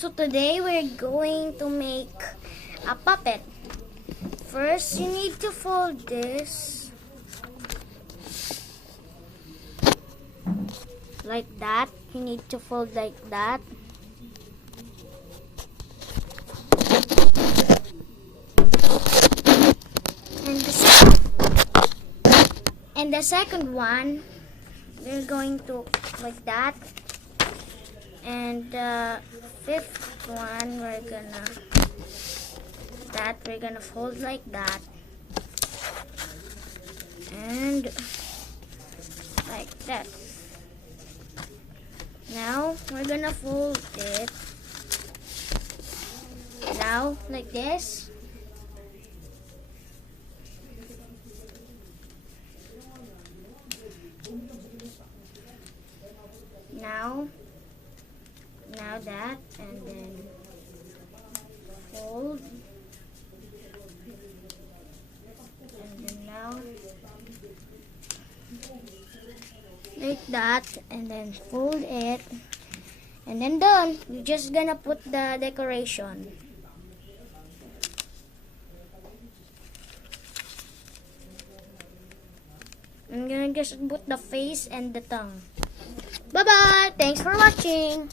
So today we're going to make a puppet. First, you need to fold this like that. You need to fold like that. And the second one, we're going to like that. And the fifth one, we're gonna fold like that. And like that. Now we're gonna fold it. Now like this. Now that, and then fold, and then now like that, and then fold it, and then done. You're just gonna put the decoration. I'm gonna just put the face and the tongue. Bye bye. Thanks for watching.